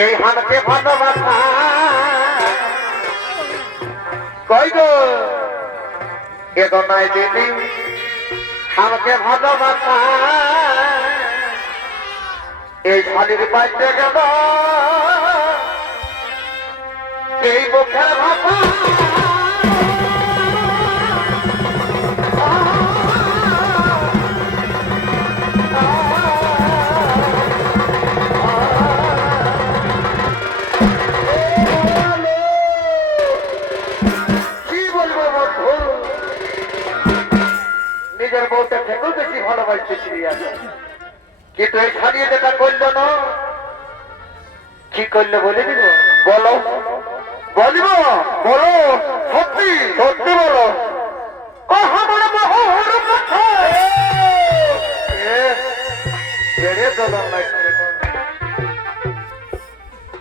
এই হানকে ভালোবাসা কই গো বেদনায় দিদি হানকে ভালোবাসা এই শালির পাইতে গেল এই মুখের ভাষা নিজের বউটা থেকেও বেশি ভালোবাসতেছি কিন্তু এই ছাড়িয়ে যেটা করলো না কি করলে বলে দিব বলো বলিব বলো সত্যি সত্যি বলো দোলন লাগছে